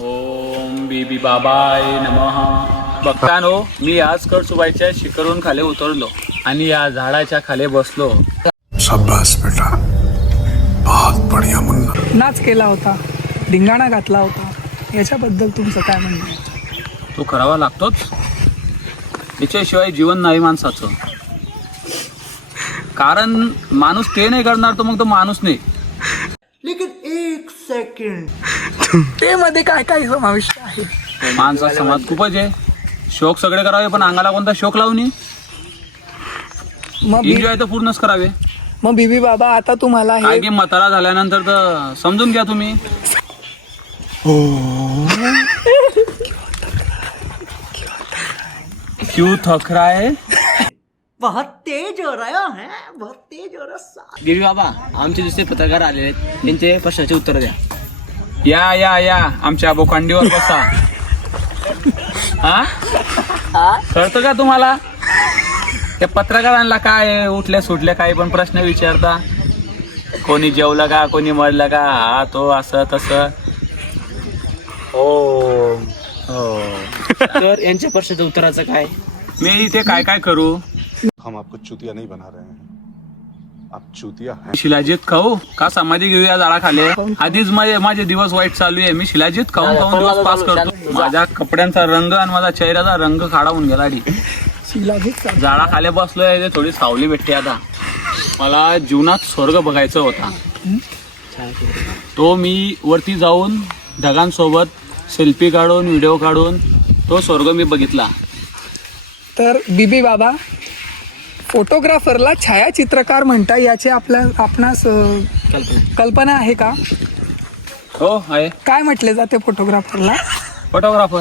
ओम बीबी बाबाय नमः. भक्तांनो, मी आज कळसुबाईच्या शिखरून खाली उतरलो आणि या झाडाच्या खाली बसलो. शाबाश बेटा, बहुत बढ़िया मुन्ना. नाच केला होता, धिंगाणा घातला होता, याच्याबद्दल तुमचं काय म्हणणं आहे? तो करावा लागतोच, याच्याशिवाय जीवन नाही माणसाचं. कारण माणूस ते नाही करणार तर मग तो माणूस नाही. ते मध्ये काय काय समाविष्ट आहे? माणसा समाज खूपच आहे. शोक सगळे करावे पण अंगाला कोणता शोक लावणी. एन्जॉय तर पूर्णच करावे. मग बीबी बाबा आता तुम्हाला काय हे की म्हातारा झाल्यानंतर तर समजून घ्या तुम्ही. क्यों थक रहा है? बहुत तेज हो रहा है, बहुत तेज हो रहा. गिरी बाबा, आमचे दुसरे पत्रकार आले आहेत, त्यांचे प्रश्नाचे उत्तर द्या. या या या आमच्या बोकांडीवर बसा. हा कळतं का तुम्हाला? त्या पत्रकारांना काय उठल्या सुटल्या काही पण प्रश्न विचारता. कोणी जेवलं का, कोणी मरलं का, हा तो असं तसं. हो तर यांच्या प्रश्नाच्या उत्तराचं काय? मी इथे काय काय करू? हम आपको चूतिया नहीं बना रहे हैं, आप चूतिया हैं. शिलाजीत खाऊ का समाधी घेऊया झाडाखाली? आधीच माझे दिवस वाईट चालू आहे. मी शिलाजीत खाऊन दिवस पास करतो. माझ्या कपड्यांचा रंग आणि माझा चेहऱ्याचा रंग खाडा होऊन गेला. झाडाखाली बसलोय, थोडी सावली भेटते. आता मला जीवनात स्वर्ग बघायचा होता. तो मी वरती जाऊन ढगांसोबत सेल्फी काढून व्हिडिओ काढून तो स्वर्ग मी बघितला. तर बीबी बाबा, फोटोग्राफरला छायाचित्रकार म्हणता याचे आपणास कल्पना आहे का? हो आहे. काय म्हटले जाते फोटोग्राफरला? फोटोग्राफर